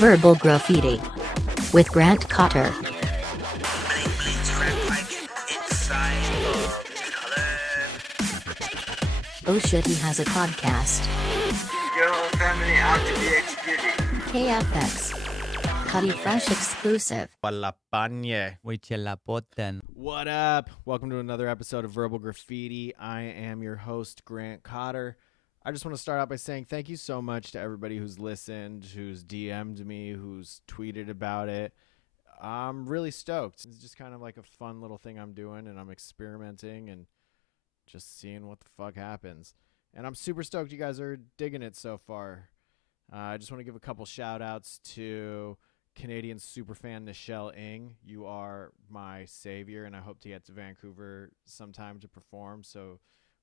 Verbal Graffiti with Grant Cotter. Oh shit, he has a podcast. Your whole family out to be executed. KFX. Cutty Fresh exclusive. Palapanye. Poten. What up? Welcome to another episode of Verbal Graffiti. I am your host, Grant Cotter. I just want to start out by saying thank you so much to everybody who's listened, who's DM'd me, who's tweeted about it. I'm really stoked. It's just kind of like a fun little thing I'm doing, and I'm experimenting and just seeing what the fuck happens. And I'm super stoked you guys are digging it so far. I just want to give a couple shout outs to Canadian superfan Nichelle Ng. You are my savior, and I hope to get to Vancouver sometime to perform so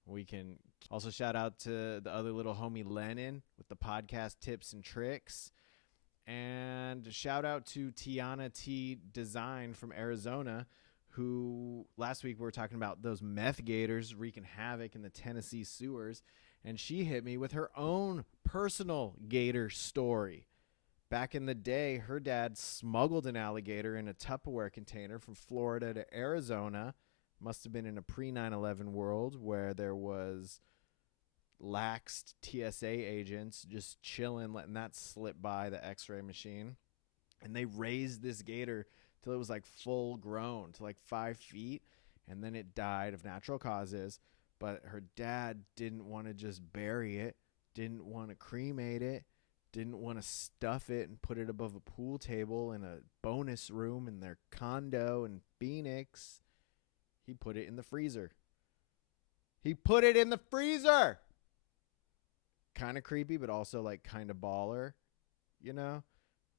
we can also shout out to the other little homie Lennon with the podcast tips and tricks. And shout out to Tiana T Design from Arizona, who last week we were talking about those meth gators wreaking havoc in the Tennessee sewers. And she hit me with her own personal gator story. Back in the day, her dad smuggled an alligator in a Tupperware container from Florida to Arizona. Must have been in a pre-9/11 world where there was laxed TSA agents just chilling, letting that slip by the x-ray machine. And they raised this gator till it was like full grown to like 5 feet. And then it died of natural causes. But her dad didn't want to just bury it, didn't want to cremate it, didn't want to stuff it and put it above a pool table in a bonus room in their condo in Phoenix. He put it in the freezer. He put it in the freezer! Kind of creepy, but also like kind of baller, you know?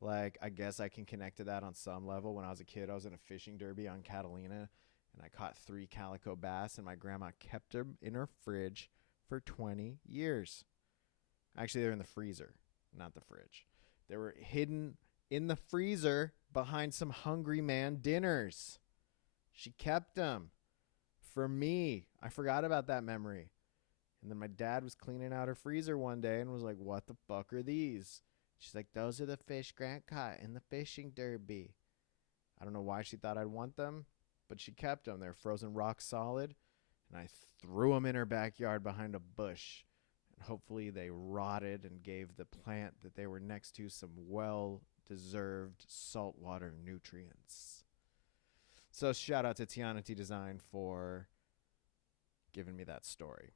Like, I guess I can connect to that on some level. When I was a kid, I was in a fishing derby on Catalina, and I caught 3 calico bass, and my grandma kept them in her fridge for 20 years. Actually, they're in the freezer, not the fridge. They were hidden in the freezer behind some Hungry Man dinners. She kept them for me. I forgot about that memory. And then my dad was cleaning out her freezer one day and was like, "What the fuck are these?" She's like, "Those are the fish Grant caught in the fishing derby." I don't know why she thought I'd want them, but she kept them. They're frozen rock solid, and I threw them in her backyard behind a bush. And hopefully they rotted and gave the plant that they were next to some well-deserved saltwater nutrients. So shout out to Tiana T Design for giving me that story.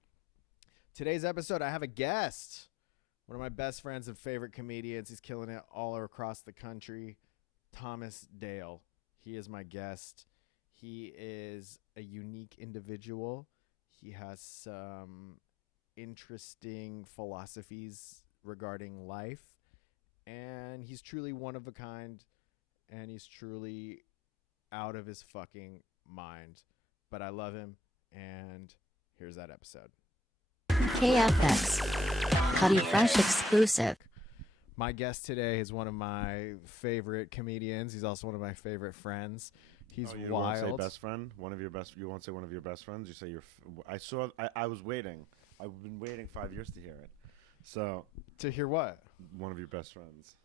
Today's episode, I have a guest. One of my best friends and favorite comedians. He's killing it all across the country. Thomas Dale. He is my guest. He is a unique individual. He has some interesting philosophies regarding life. And he's truly one of a kind. And he's truly out of his fucking mind. But I love him. And here's that episode. KFX. Cutty Fresh exclusive. My guest today is one of my favorite comedians. He's also one of my favorite friends. He's you wild. won't say best friend? One of your best. You won't say one of your best friends. You say your. I was waiting. I've been waiting 5 years to hear it. So To hear what? one of your best friends.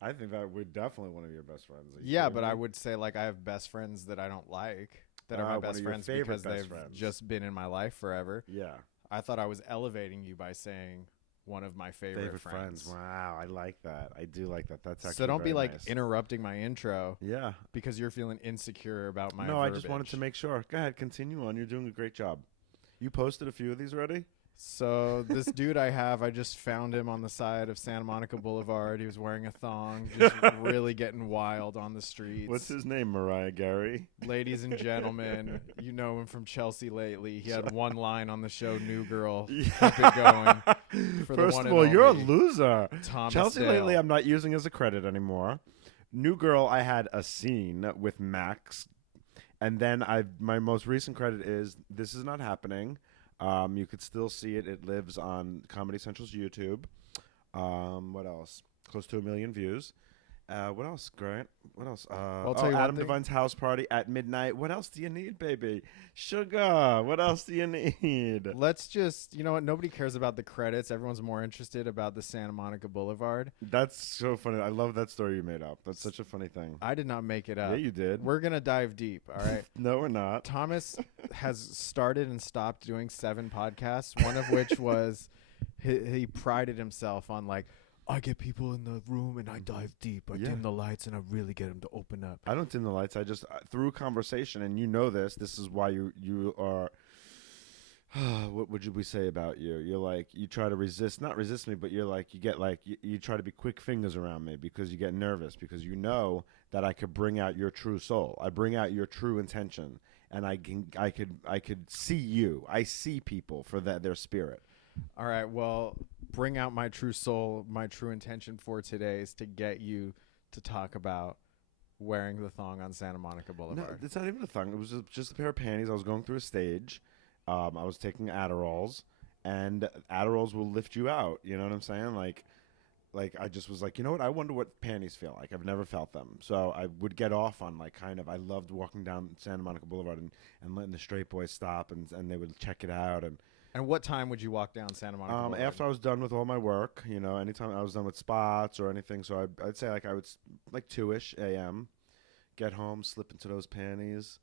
I think that we're definitely one of your best friends. Yeah, but I would say like I have best friends that I don't like that are my one best of your friends favorite because best they've friends. just been in my life forever. Yeah. I thought I was elevating you by saying one of my favorite friends. Wow, I like that. I do like that. That's actually So don't be very like nice. interrupting my intro Yeah. because you're feeling insecure about my No, I just wanted verbiage. to make sure. Go ahead, continue on. You're doing a great job. You posted a few of these already? So this dude I just found him on the side of Santa Monica Boulevard. He was wearing a thong, just really getting wild on the streets. What's his name, Mariah Gary? Ladies and gentlemen, you know him from Chelsea lately. He had one line on the show, New Girl. Keep it going. For the First one of and all, you're a only loser. Thomas Chelsea Dale. lately I'm not using as a credit anymore. New Girl, I had a scene with Max. And then my most recent credit is This Is Not Happening. You could still see it. It lives on Comedy Central's YouTube. What else? Close to 1 million views. What else, Grant? What else? I'll tell you one Adam thing. Devine's house party at midnight. What else do you need, baby? Sugar. What else do you need? Let's just, you know what? Nobody cares about the credits. Everyone's more interested about the Santa Monica Boulevard. That's so funny. I love that story you made up. That's such a funny thing. I did not make it up. Yeah, you did. We're going to dive deep, all right? No, we're not. Thomas has started and stopped doing 7 podcasts, one of which was he prided himself on, like, I get people in the room and I dive deep. I dim the lights and I really get them to open up. I don't dim the lights. I just through conversation, and you know this. This is why you are. What would we say about you? You're like, you try to not resist me, but you're like, you get like, you try to be quick fingers around me because you get nervous because you know that I could bring out your true soul. I bring out your true intention, and I could see you. I see people for their spirit. All right, well, bring out my true soul. My true intention for today is to get you to talk about wearing the thong on Santa Monica No, Boulevard. it's not even a thong. It was just a pair of panties. I was going through a stage. I was taking Adderalls, and Adderalls will lift you out. You know what I'm saying? Like I just was like, you know what? I wonder what panties feel like. I've never felt them. So I would get off on I loved walking down Santa Monica Boulevard and letting the straight boys stop and they would check it out. And what time would you walk down Santa Monica Boulevard? After I was done with all my work, anytime I was done with spots or anything. So I'd say I would 2-ish a.m. get home, slip into those panties,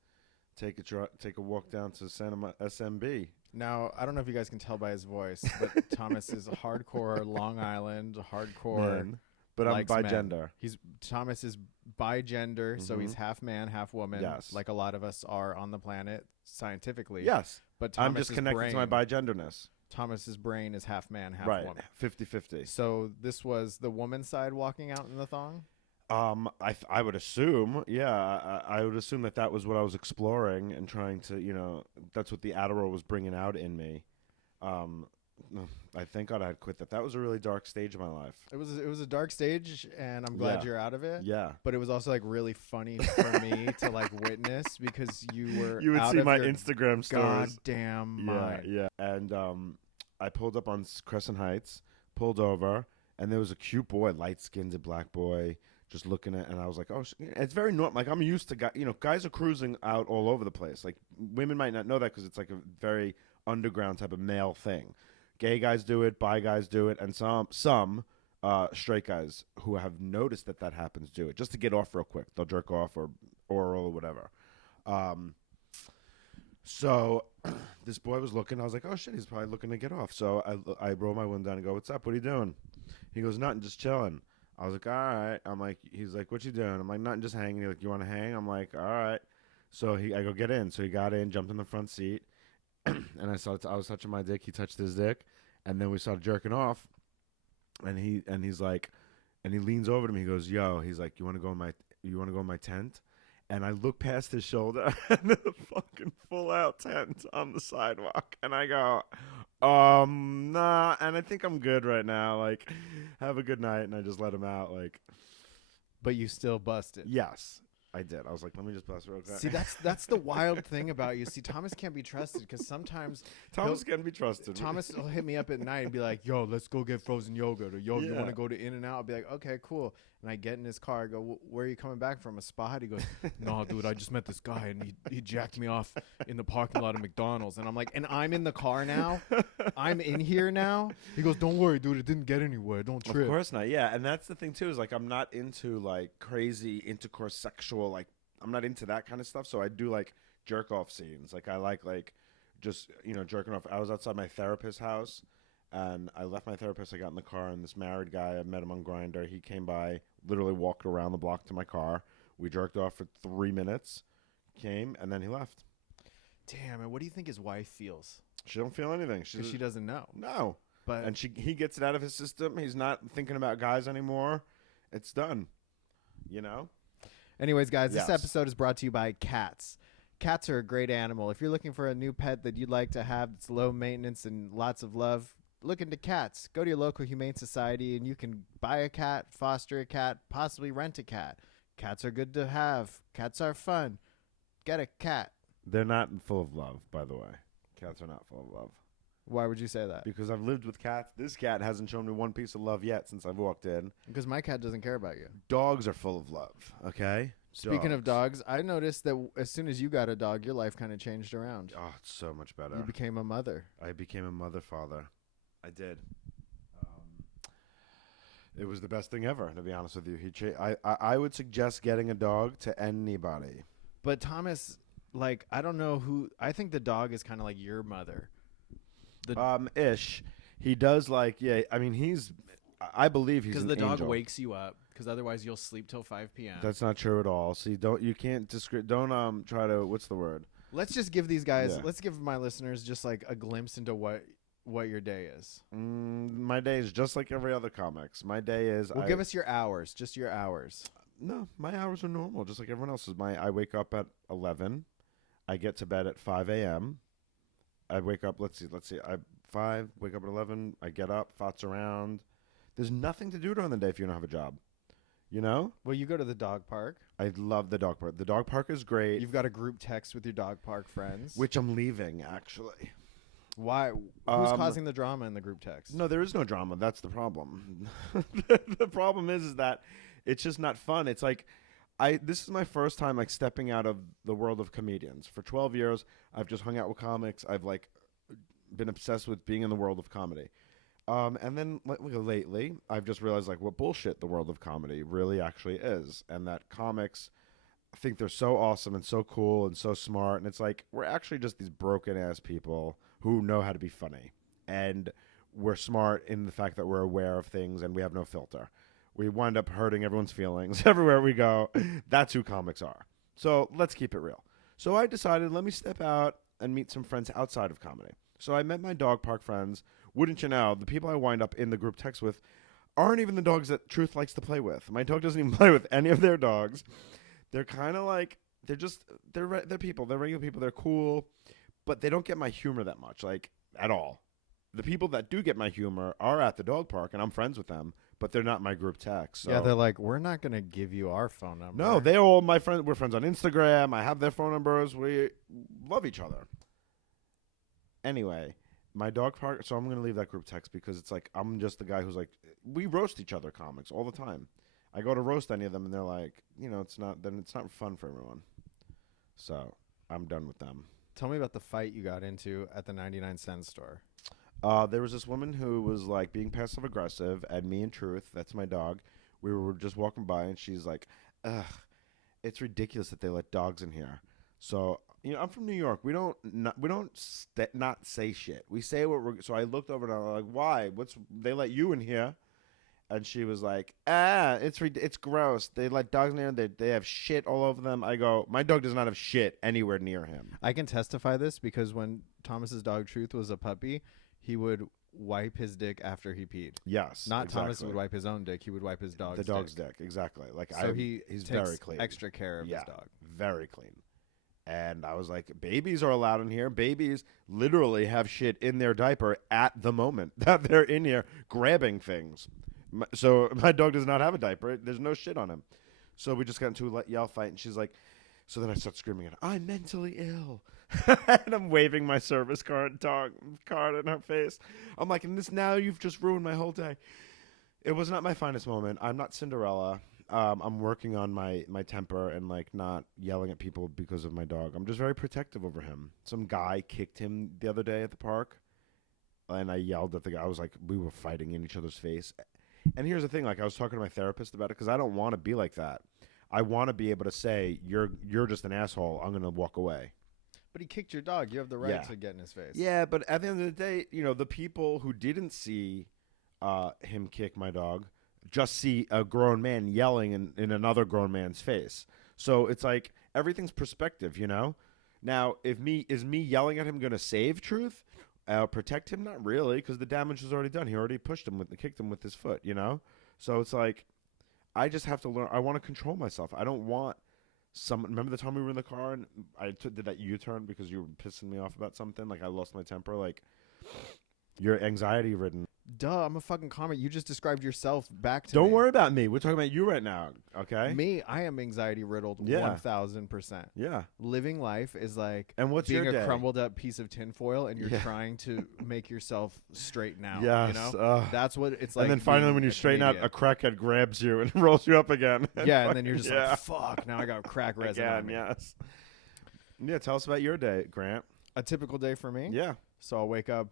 take a walk down to SMB. Now, I don't know if you guys can tell by his voice, but Thomas is a hardcore Long Island, hardcore. Man. But I'm likes men. bi-gender. Thomas is bi-gender, so he's half man, half woman. Yes. Like a lot of us are on the planet scientifically. Yes. But I'm just connected to my bi-genderness. Thomas's brain is half man, half Right. woman. 50-50. So this was the woman's side walking out in the thong? I would assume, I would assume that was what I was exploring and trying to, that's what the Adderall was bringing out in me. I thank God I had quit that. That was a really dark stage of my life. It was a dark stage, and I'm glad you're out of it. Yeah. But it was also like really funny for me to like witness because you would see my Instagram stories. Goddamn mind. Yeah. And I pulled up on Crescent Heights, pulled over, and there was a cute boy, light-skinned black boy, just looking at, and I was like, oh, it's very normal. Like, I'm used to guys are cruising out all over the place. Like, women might not know that because it's like a very underground type of male thing. Gay guys do it, bi guys do it, and some straight guys who have noticed that happens do it just to get off real quick. They'll jerk off or oral or whatever. So this boy was looking. I was like, oh shit, he's probably looking to get off. So I roll my window down and go, what's up? What are you doing? He goes, nothing, just chilling. I was like, all right. I'm like, he's like, what you doing? I'm like, nothing, just hanging. He's like, you want to hang? I'm like, all right. So I go, get in. So he got in, jumped in the front seat, and I was touching my dick. He touched his dick, and then we started jerking off. And he's like, and he leans over to me. He goes, yo, he's like, you want to go in my tent? And I look past his shoulder, and there's a fucking full-out tent on the sidewalk. And I go, nah, and I think I'm good right now. Like, have a good night. And I just let him out, like. But you still busted. Yes, I did. I was like, let me just bust real quick. See, that's the wild thing about you. See, Thomas can't be trusted because sometimes Thomas can be trusted. Thomas will hit me up at night and be like, yo, let's go get frozen yogurt. Or, yo, you Yeah. want to go to In-N-Out? I'll be like, okay, cool. And I get in his car. I go, where are you coming back from? A spot? He goes, no, dude, I just met this guy, and he jacked me off in the parking lot of McDonald's. And I'm like, and I'm in the car now? I'm in here now? He goes, don't worry, dude. It didn't get anywhere. Don't trip. Of course not. Yeah, and that's the thing, too, is, like, I'm not into, like, crazy intercourse sexual, like, I'm not into that kind of stuff, so I do, like, jerk-off scenes. Like, I like, just, jerking off. I was outside my therapist's house, and I left my therapist. I got in the car, and this married guy, I met him on Grindr. He came by, literally walked around the block to my car. We jerked off for 3 minutes, came, and then he left. Damn, and what do you think his wife feels? She don't feel anything. Because she doesn't know. No. But And he gets it out of his system. He's not thinking about guys anymore. It's done. anyways, guys, this Yes. episode is brought to you by cats. Cats are a great animal. If you're looking for a new pet that you'd like to have that's low maintenance and lots of love, look into cats. Go to your local humane society and you can buy a cat, foster a cat, possibly rent a cat. Cats are good to have. Cats are fun. Get a cat. They're not full of love, by the way. Cats are not full of love. Why would you say that? because I've lived with cats. This cat hasn't shown me one piece of love yet since I've walked in. Because my cat doesn't care about you. Dogs are full of love, okay? Speaking of dogs, I noticed that as soon as you got a dog, your life kind of changed around. Oh, it's so much better. You became a mother. I became a mother father. I did. It was the best thing ever, to be honest with you. I would suggest getting a dog to anybody. But Thomas, like, I don't know who. I think the dog is kind of like your mother. Ish. He does like, yeah, I mean, I believe he's because an the dog angel. wakes you up. Because otherwise you'll sleep till 5 p.m. That's not true at all. See, you can't don't try to, what's the word? Let's just give these guys. Yeah. Let's give my listeners just like a glimpse into what your day is. My day is just like every other comics. My day is. Well, give us your hours. Just your hours. No, my hours are normal, just like everyone else's. I wake up at 11. I get to bed at 5 a.m. I wake up. Let's see. Wake up at 11. I get up, thoughts around. There's nothing to do during the day if you don't have a job. You know? Well, you go to the dog park. I love the dog park. The dog park is great. You've got a group text with your dog park friends. Which I'm leaving, actually. Why? Who's causing the drama in the group text? No, there is no drama. That's the problem. The problem is that it's just not fun. It's like this is my first time like stepping out of the world of comedians. For 12 years, I've just hung out with comics. I've like been obsessed with being in the world of comedy. And then lately, I've just realized like what bullshit the world of comedy really actually is, and that comics think they're so awesome and so cool and so smart, and it's like we're actually just these broken ass people who know how to be funny, and we're smart in the fact that we're aware of things and we have no filter. We wind up hurting everyone's feelings everywhere we go. That's who comics are. So let's keep it real. So I decided, let me step out and meet some friends outside of comedy. So I met my dog park friends. Wouldn't you know, the people I wind up in the group text with aren't even the dogs that Truth likes to play with. My dog doesn't even play with any of their dogs. They're kind of like, they're people. They're regular people. They're cool, but they don't get my humor that much, like, at all. The people that do get my humor are at the dog park, and I'm friends with them, but they're not my group text. So. Yeah, they're like, we're not going to give you our phone number. No, they're all my friends. We're friends on Instagram. I have their phone numbers. We love each other. Anyway, my dog park, so I'm going to leave that group text because it's like I'm just the guy who's like, we roast each other comics all the time. I go to roast any of them, and they're like, it's not fun for everyone. So I'm done with them. Tell me about the fight you got into at the 99-cent store. There was this woman who was like being passive aggressive, and me and Truth, that's my dog, we were just walking by, and she's like, ugh, it's ridiculous that they let dogs in here. So, I'm from New York. We don't not say shit. We say what we're. So I looked over and I was like, why? They let you in here? And she was like, it's gross. They let dogs in here. They have shit all over them. I go, my dog does not have shit anywhere near him. I can testify this because when Thomas's dog Truth was a puppy, he would wipe his dick after he peed. Yes, not exactly. Thomas would wipe his own dick. He would wipe his dog's dog's dick. Exactly. Like so he's takes very clean. Extra care of his dog. Very clean. And I was like, babies are allowed in here. Babies literally have shit in their diaper at the moment that they're in here grabbing things. So my dog does not have a diaper. There's no shit on him. So we just got into a yell fight, and she's like, so then I start screaming at her, I'm mentally ill. And I'm waving my service card in her face. I'm like, and now you've just ruined my whole day. It was not my finest moment. I'm not Cinderella. I'm working on my temper and like not yelling at people because of my dog. I'm just very protective over him. Some guy kicked him the other day at the park, and I yelled at the guy. I was like, we were fighting in each other's face. And here's the thing, like I was talking to my therapist about it because I don't want to be like that. I want to be able to say, you're just an asshole. I'm going to walk away. But he kicked your dog. You have the right to get in his face. Yeah, but at the end of the day, the people who didn't see him kick my dog just see a grown man yelling in another grown man's face. So it's like everything's perspective, Now, is me yelling at him going to save Truth? Protect him? Not really, because the damage was already done. He already kicked him with his foot, So it's like I just have to learn. I want to control myself. I don't want someone. Remember the time we were in the car and I did that U-turn because you were pissing me off about something? Like I lost my temper. Like You're anxiety ridden. Duh, I'm a fucking comic. You just described yourself back to Don't me. worry about me. We're talking about you right now. Okay. Me, I am anxiety riddled. Yeah. 1000%. Yeah. Living life is like And what's being your day? a crumbled up piece of tinfoil, and you're Yeah. trying to make yourself straighten out. Yes. You know, ugh. that's what it's like. And then finally, being when you a straighten out, comedian. a crackhead grabs you and rolls you up again. Yeah, and then you're just yeah. like, fuck. Now I got crack resin on Again, me. yes. Yeah. Tell us about your day, Grant. A typical day for me. Yeah. So I'll wake up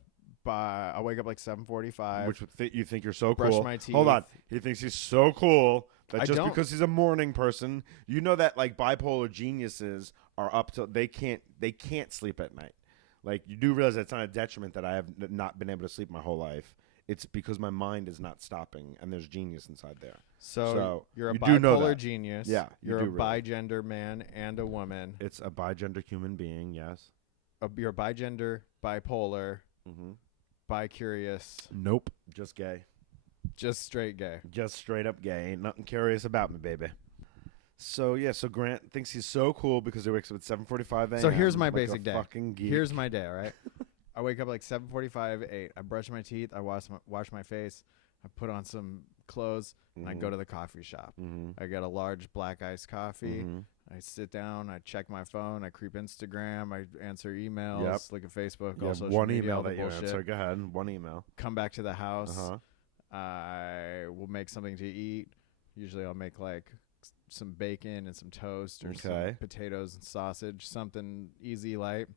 like 7:45. Which you think you're so Brush cool. my teeth. Hold on. He thinks he's so cool that I just don't. because he's a morning person, you know that like bipolar geniuses are up to they can't sleep at night. Like you do realize that's not a detriment that I have not been able to sleep my whole life. It's because my mind is not stopping and there's genius inside there. So you're a you do know bipolar that. genius. Yeah, you You're do a really. bigender man and a woman. It's a bigender human being, yes. You're a bigender, bipolar, Mm-hmm. bi-curious, Nope. Just gay. just straight gay. Just straight up gay. Ain't nothing curious about me, baby. So so Grant thinks he's so cool because he wakes up at 7:45 a.m. So here's my like basic a day. Fucking geek. Here's my day, all right? I wake up like 7:45, 8. I brush my teeth. I wash my face. I put on some clothes, and I go to the coffee shop. Mm-hmm. I get a large black iced coffee. Mm-hmm. I sit down. I check my phone. I creep Instagram. I answer emails. Yep. Look at Facebook. You all have social one media, email all the that you bullshit. answer. Go ahead. One email. Come back to the house. Uh-huh. I will make something to eat. Usually I'll make like some bacon and some toast or Okay. some potatoes and sausage, something easy, light.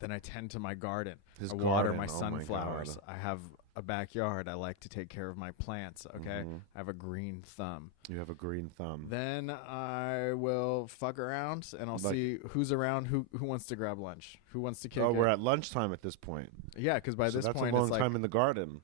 Then I tend to my garden. His I water garden, my oh my sunflowers. God. I have a backyard. I like to take care of my plants, okay? Mhm. I have a green thumb. You have a green thumb. Then I will fuck around and I'll Like- see who's around, who wants to grab lunch, who wants to kick Oh, it. we're at lunchtime at this point. Yeah, because by So this that's point a long it's like time in the garden.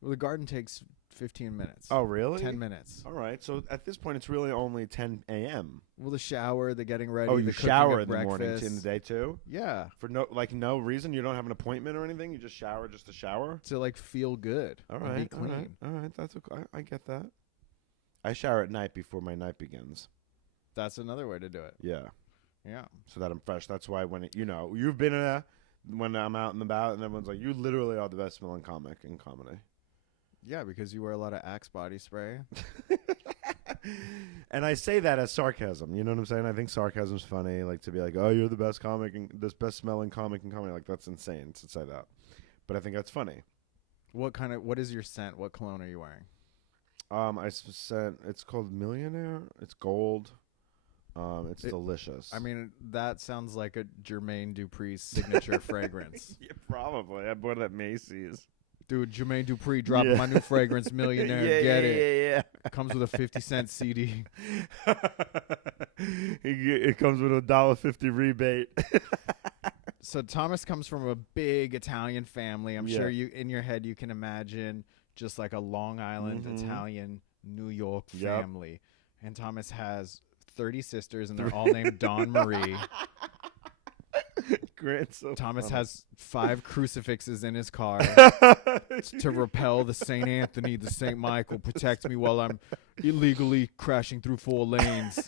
well, the garden takes 15 minutes. Oh, really? 10 minutes. All right. So at this point, it's really only 10 a.m. Well, the shower, the getting ready, Oh, the you cooking shower of in the morning breakfast. in the day too? Yeah, For no reason? You don't have an appointment or anything? You just shower just to shower? to like feel good. All and right. be All right. clean. All right. That's okay. I get that. I shower at night before my night begins. That's another way to do it. Yeah. Yeah. So that I'm fresh. That's why when you've been when I'm out and about and everyone's like, you literally are the best smelling comic in comedy. Yeah, because you wear a lot of Axe body spray. And I say that as sarcasm. You know what I'm saying? I think sarcasm's funny. Like to be like, oh, you're the best comic and this best smelling comic in comedy. Like that's insane to say that. But I think that's funny. What is your scent? What cologne are you wearing? I sent. It's called Millionaire. It's gold. It's delicious. I mean, that sounds like a Jermaine Dupri's signature fragrance. yeah, probably. I bought it at Macy's. Dude, Jermaine Dupri dropping Yeah. my new fragrance, Millionaire. yeah, Get yeah, it. Yeah, Comes with a 50-cent CD. yeah. It comes with a $1.50 rebate. So Thomas comes from a big Italian family. I'm Yeah. sure you, in your head, you can imagine just like a Long Island Mhm. Italian New York Yep. family. And Thomas has 30 sisters, and they're all named Dawn Marie. Grant, so Thomas funny. has 5 crucifixes in his car to repel the St. Anthony, the St. Michael, protect me while I'm illegally crashing through 4 lanes,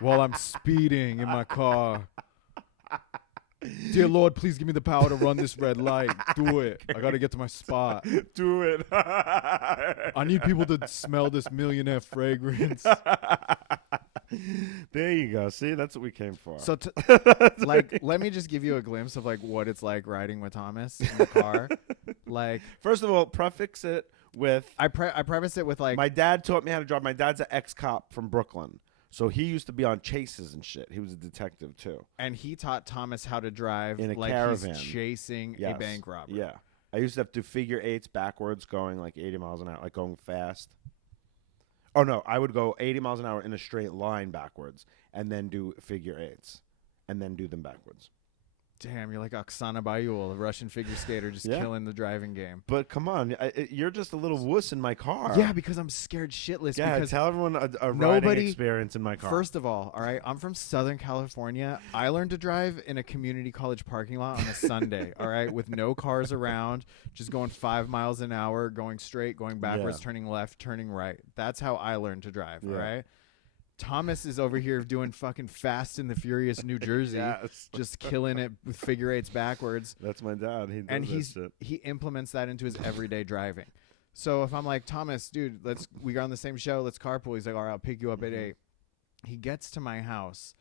while I'm speeding in my car. Dear Lord, please give me the power to run this red light. Do it. I got to get to my spot. Do it. I need people to smell this millionaire fragrance. There you go. See, that's what we came for. So, like, let me just give you a glimpse of, like, what it's like riding with Thomas in the car. Like, first of all, prefix it with I preface it with, like, my dad taught me how to drive. My dad's an ex-cop from Brooklyn. So he used to be on chases and shit. He was a detective too. and he taught Thomas how to drive In a like caravan. he's chasing Yes. a bank robber. Yeah. I used to have to figure eights backwards going like 80 miles an hour, like going fast. Oh, no. I would go 80 miles an hour in a straight line backwards and then do figure eights and then do them backwards. Damn, you're like Oksana Bayul, a Russian figure skater, just Yeah. killing the driving game. But come on. You're just a little wuss in my car. Yeah, because I'm scared shitless. Yeah, because tell everyone a riding nobody- experience in my car. first of all, right, I'm from Southern California. I learned to drive in a community college parking lot on a Sunday, all right, with no cars around, just going 5 miles an hour, going straight, going backwards, Yeah. turning left, turning right. That's how I learned to drive, all Yeah. right? Thomas is over here doing fucking Fast and the Furious New Jersey, Yes. just killing it with figure eights backwards. That's my dad. He does And that shit. he implements that into his everyday driving. So if I'm like, Thomas, dude, we are on the same show, let's carpool. He's like, all right, I'll pick you up at 8. He gets to my house,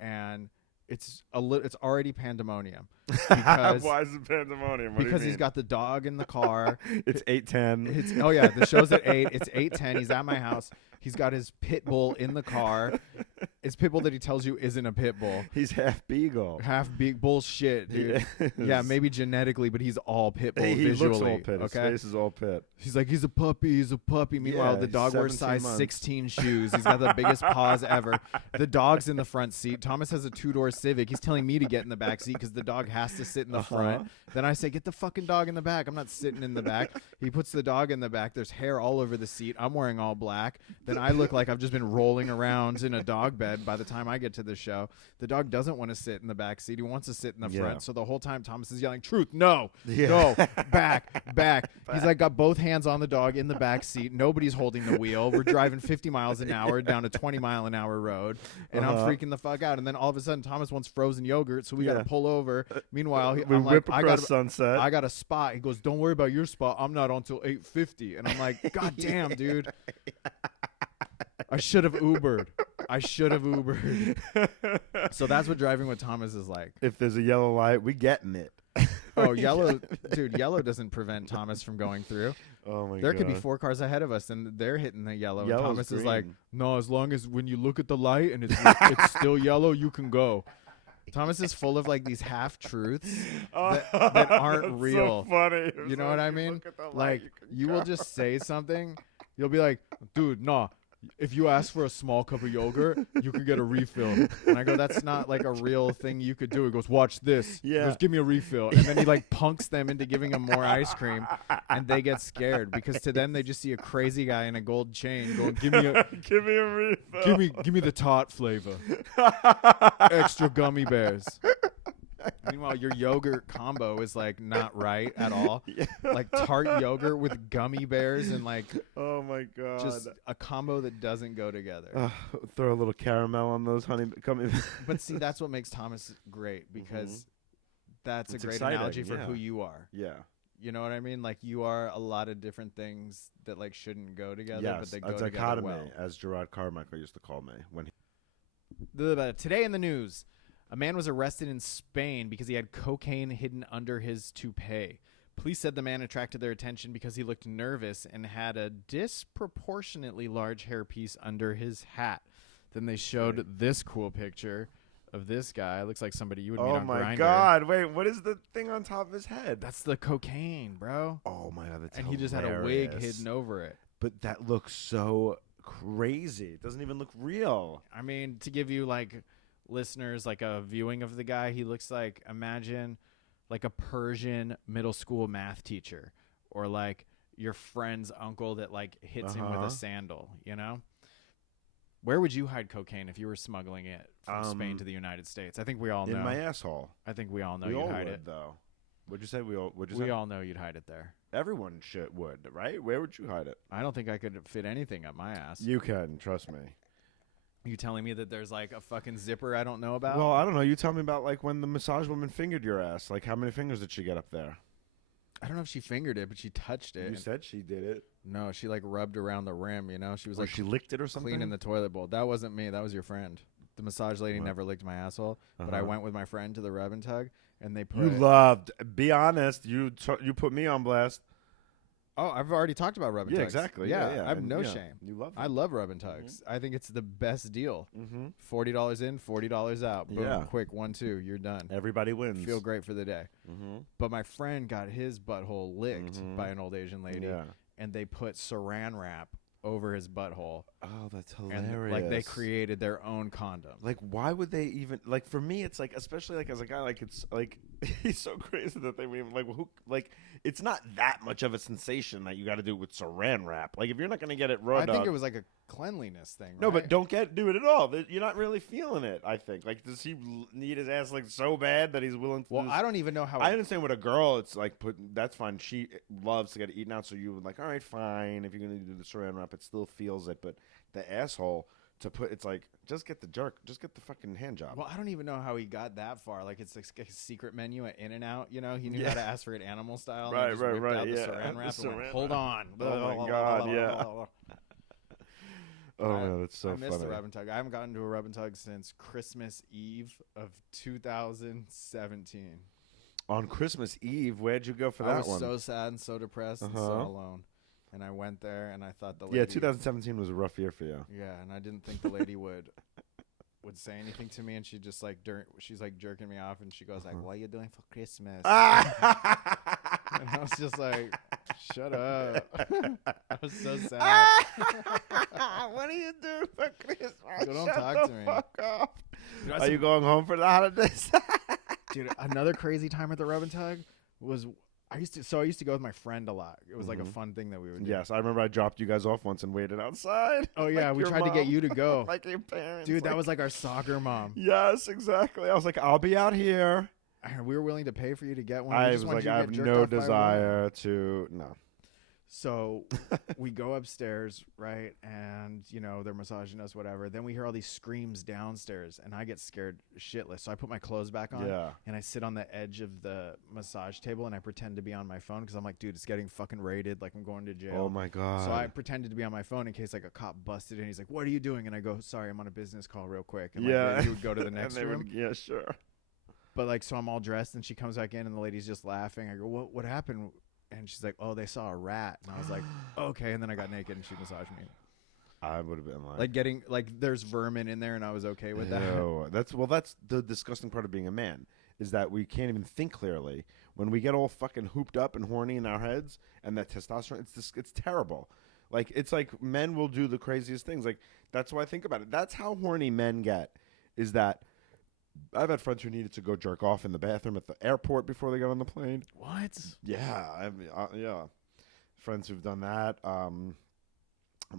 and it's already pandemonium. Because Why is it pandemonium? What do you because he's mean? got the dog in the car. It's 8:10. Oh yeah, the show's at 8. It's 8:10. He's at my house. He's got his pit bull in the car. It's pit bull that he tells you isn't a pit bull. He's half beagle. Half big bullshit, dude. Yeah, maybe genetically, but he's all pit bull He visually. looks all pit. Okay, His face is all pit. he's like, he's a puppy. He's a puppy. Meanwhile, Yeah, the dog he's wears 17 size months. 16 shoes. He's got the biggest paws ever. The dog's in the front seat. Thomas has a 2-door Civic. He's telling me to get in the back seat because the dog has to sit in the front. Then I say, get the fucking dog in the back. I'm not sitting in the back. He puts the dog in the back. There's hair all over the seat. I'm wearing all black. Then I look like I've just been rolling around in a dog bed by the time I get to the show. The dog doesn't want to sit in the back seat. He wants to sit in the Yeah. front. So the whole time Thomas is yelling, truth, no, Yeah. no, back. He's like got both hands on the dog in the back seat. Nobody's holding the wheel. We're driving 50 miles an hour down a 20-mile-an-hour road. And I'm freaking the fuck out. And then all of a sudden Thomas wants frozen yogurt. So we got to pull over. Meanwhile, We I'm whip like, across Sunset. I got a spot. He goes, don't worry about your spot. I'm not on till 8:50. And I'm like, God damn, dude. I should have Ubered. So that's what driving with Thomas is like. If there's a yellow light, we getting it. Oh, yellow, dude, yellow doesn't prevent Thomas from going through. Oh my god. There could be 4 cars ahead of us, and they're hitting the yellow. And Yellow's Thomas is like, green. no, as long as when you look at the light and it's still yellow, you can go. Thomas is full of like these half truths that aren't That's real. So funny. You know what I mean? Like you will just say something, you'll be like, dude, nah. If you ask for a small cup of yogurt, you could get a refill. And I go, that's not like a real thing you could do. He goes, watch this. Yeah. He goes, give me a refill. And then he like punks them into giving him more ice cream. And they get scared because to them they just see a crazy guy in a gold chain going, give me a refill. give me the tot flavor. Extra gummy bears. Meanwhile, your yogurt combo is like not right at all. Yeah. Like tart yogurt with gummy bears and like Oh my god. just a combo that doesn't go together. Throw a little caramel on those honey. But see, that's what makes Thomas great because that's It's a great exciting, analogy for yeah. who you are. Yeah. You know what I mean? Like you are a lot of different things that like shouldn't go together, but Yes. they A go together dichotomy, well. as Gerard Carmichael used to call me when. Today in the news, a man was arrested in Spain because he had cocaine hidden under his toupee. Police said the man attracted their attention because he looked nervous and had a disproportionately large hairpiece under his hat. Then they showed this cool picture of this guy. Looks like somebody you would meet Oh on my Grindr. god! Wait, what is the thing on top of his head? That's the cocaine, bro. Oh my god! That's And he just had a wig hilarious. hidden over it. But that looks so crazy. It doesn't even look real. I mean, to give you like listeners like a viewing of the guy, he looks like, imagine like a Persian middle school math teacher or like your friend's uncle that like hits him with a sandal, you know? Where would you hide cocaine if you were smuggling it from Spain to the United States? I think we all know. In my asshole. I think we all know We you'd all hide would, it. though. What'd you say? We all know you'd hide it there. Everyone would, right? Where would you hide it? I don't think I could fit anything up my ass. You can, trust me. You telling me that there's like a fucking zipper I don't know about? Well, I don't know. You tell me about like when the massage woman fingered your ass. Like how many fingers did she get up there? I don't know if she fingered it, but she touched it. You said she did it. No, she like rubbed around the rim, you know? She was Or like she licked it or something. cleaning the toilet bowl. That wasn't me. That was your friend. The massage lady What? never licked my asshole, but I went with my friend to the rub and tug, and they put. You loved. Be honest. You put me on blast. Oh, I've already talked about rub and Yeah, tugs. exactly. Yeah, Yeah, I have and no yeah, shame. You love. I love rub and tugs. I think it's the best deal. Mm-hmm. $40 in, $40 out. Boom, Yeah. quick, 1, 2, you're done. Everybody wins. Feel great for the day. Mm-hmm. But my friend got his butthole licked by an old Asian lady, Yeah. and they put saran wrap over his butthole. Oh, that's And hilarious. like they created their own condom. Like, why would they even like? For me, it's like, especially like as a guy, like it's like he's so crazy that they would even like who like. It's not that much of a sensation that you got to do with saran wrap. Like, if you're not gonna get it raw, I think it was like a cleanliness thing. no, right? but don't do it at all. You're not really feeling it. I think. Like, does he need his ass like so bad that he's willing to? Well, do I don't even know how. I understand with a girl, it's like that's fine. She loves to get it eaten out, so you would like, all right, fine. If you're gonna do the saran wrap, it still feels it. But the asshole, to put. It's like just get the fucking hand job. Well, I don't even know how he got that far. Like it's like a secret menu at In-N-Out. You know, he knew how to ask for it animal style. And Right, just right, whipped right, out the yeah. Saran The wrap and went, Saran hold on. Oh my God, yeah. Oh man, that's so I missed funny. the rub and tug. I haven't gotten to a rub and tug since Christmas Eve of 2017. On Christmas Eve, where'd you go for I that was one? so sad and so depressed and so alone. And I went there and I thought the lady. Yeah, 2017 was a rough year for you. Yeah, and I didn't think the lady would say anything to me, and she just like she's like jerking me off, and she goes like, "What are you doing for Christmas?" And I was just like, "Shut up!" I was so sad. What do you do for Christmas? Don't Shut talk the to me. fuck up. Dude, Are you going home for the holidays? Dude, another crazy time at the rub and tug was I used to go with my friend a lot. It was like a fun thing that we would do. Yes, I remember I dropped you guys off once and waited outside. Oh yeah, Like we your tried to get mom. you to go. Like your parents. Dude, that was like our soccer mom. Yes, exactly. I was like, I'll be out here. And we were willing to pay for you to get one. We I just was wanted like, you to I get have jerked no off by a woman. desire to. No. So we go upstairs, right? And, you know, they're massaging us, whatever. Then we hear all these screams downstairs, and I get scared shitless. So I put my clothes back on, Yeah. and I sit on the edge of the massage table, and I pretend to be on my phone because I'm like, dude, it's getting fucking raided. Like, I'm going to jail. Oh, my God. So I pretended to be on my phone in case, like, a cop busted in. He's like, what are you doing? And I go, sorry, I'm on a business call real quick. And, like, you would go to the next room. Yeah, sure. But, like, so I'm all dressed, and she comes back in, and the lady's just laughing. I go, what happened? And she's like, oh, they saw a rat. And I was like, okay. And then I got naked, and she massaged me. I would have been There's vermin in there, and I was okay with that. Ew. That's the disgusting part of being a man, is that we can't even think clearly. When we get all fucking hooped up and horny in our heads, and that testosterone, it's terrible. Like, it's like men will do the craziest things. Like, that's why I think about it. That's how horny men get, is that I've had friends who needed to go jerk off in the bathroom at the airport before they got on the plane. What? Yeah, yeah. Friends who've done that. I'm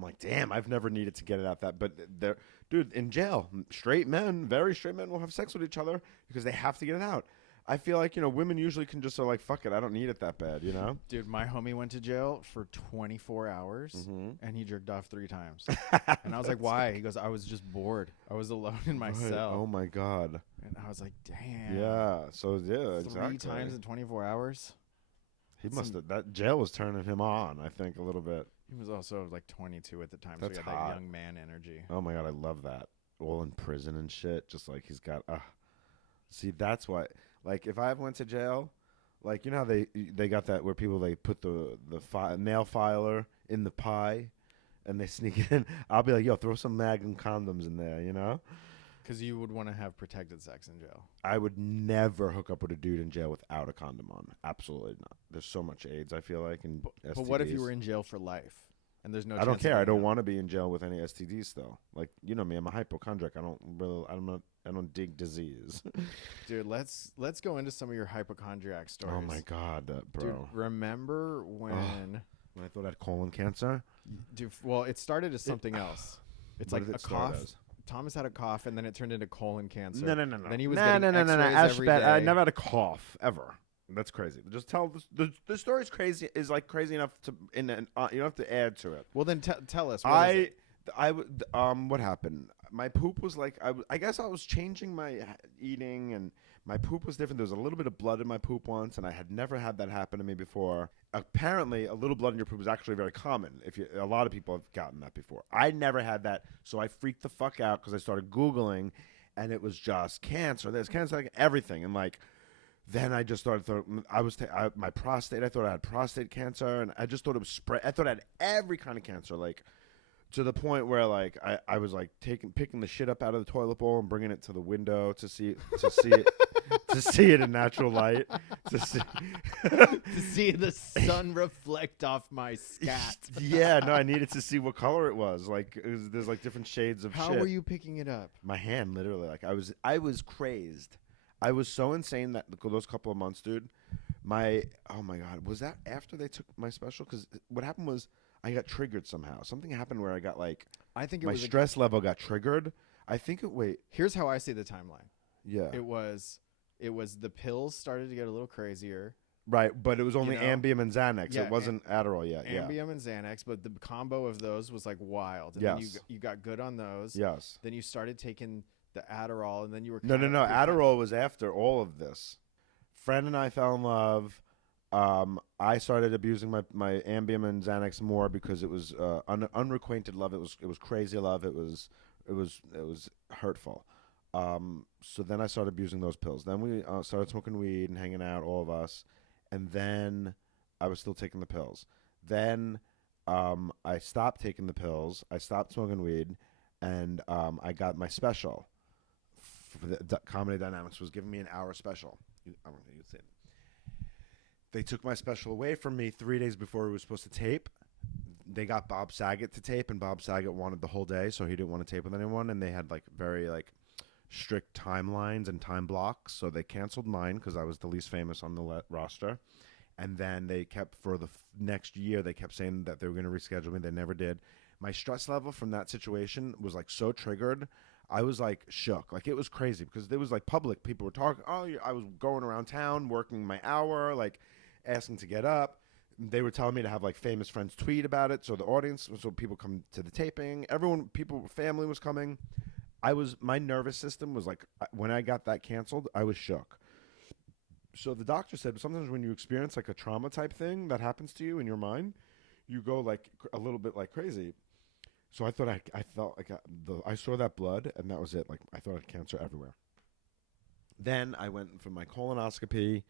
like, damn, I've never needed to get it out that. But they're, dude, in jail, very straight men will have sex with each other because they have to get it out. I feel like, women usually can just say, like, fuck it, I don't need it that bad, Dude, my homie went to jail for 24 hours, and he jerked off 3 times. And I was like, why? He goes, I was just bored. I was alone in my Right. cell. Oh, my God. And I was like, damn. Yeah, so, yeah, 3 exactly. times in 24 hours? He must have, that jail was turning him on, I think, a little bit. He was also like 22 at the time, That's so he had hot. that young man energy. Oh, my God, I love that. All in prison and shit, just like he's got, see, that's why. Like, if I went to jail, like, you know how they got that where people, they put the nail filer in the pie and they sneak it in? I'll be like, yo, throw some Magnum condoms in there, Because you would want to have protected sex in jail. I would never hook up with a dude in jail without a condom on. Absolutely not. There's so much AIDS, I feel like, and STDs. But what if you were in jail for life? And there's no I don't chance of care. I getting don't out? want to be in jail with any STDs still. Like, you know me, I'm a hypochondriac. I don't dig disease. Dude, let's go into some of your hypochondriac stories. Oh my God, bro. Dude, remember when When I thought I had colon cancer? Dude, well, it started as something else. It's What like did a it start cough. as? Thomas had a cough, and then it turned into colon cancer. No. Then he was no, getting X-rays every day. I never had a cough ever. That's crazy. Just tell the story's crazy. Is like crazy enough to you don't have to add to it. Well, then tell us. What is it? What happened? My poop was like I guess I was changing my eating, and my poop was different. There was a little bit of blood in my poop once, and I had never had that happen to me before. Apparently, a little blood in your poop is actually very common. A lot of people have gotten that before. I never had that, so I freaked the fuck out because I started Googling, and it was just cancer. There's cancer, like everything, and like. Then I just started my prostate. I thought I had prostate cancer, and I just thought it was spread. I thought I had every kind of cancer, like to the point where like I was like picking the shit up out of the toilet bowl and bringing it to the window to see it in natural light, to see the sun reflect off my scat. Yeah, no, I needed to see what color it was. Like there's like different shades of How shit. were you picking it up? My hand, literally. Like I was crazed. I was so insane that those couple of months, dude. Oh my God, was that after they took my special? Because what happened was I got triggered somehow. Something happened where I got like I think it my was stress level got triggered. I think Here's how I see the timeline. Yeah. It was the pills started to get a little crazier. Right, but it was only know? Ambien and Xanax. Yeah, It wasn't Adderall yet. Yeah. Ambien and Xanax, but the combo of those was like wild. And then Yes. you got good on those. Yes. Then you started taking the Adderall, and then you were No. Adderall was after all of this. Friend and I fell in love. I started abusing my Ambien and Xanax more because it was unrequited love. It was crazy love. It was hurtful. So then I started abusing those pills. Then we started smoking weed and hanging out, all of us. And then I was still taking the pills. Then I stopped taking the pills. I stopped smoking weed, and I got my special. For the Comedy Dynamics was giving me an hour special. I don't know if you'd say it. They took my special away from me 3 days before we were supposed to tape. They got Bob Saget to tape, and Bob Saget wanted the whole day, so he didn't want to tape with anyone. And they had like very strict timelines and time blocks, so they canceled mine because I was the least famous on the roster. And then they kept, for the next year, they kept saying that they were going to reschedule me. They never did. My stress level from that situation was like so triggered. I was like shook. Like it was crazy because there was like public. People were talking. Oh, I was going around town working my hour, like asking to get up. They were telling me to have like famous friends tweet about it. So the audience, so people come to the taping. Family was coming. My nervous system was like, when I got that canceled, I was shook. So the doctor said sometimes when you experience like a trauma type thing that happens to you in your mind, you go like a little bit like crazy. So I thought I felt like I saw that blood and that was it. Like I thought I had cancer everywhere. Then I went for my colonoscopy,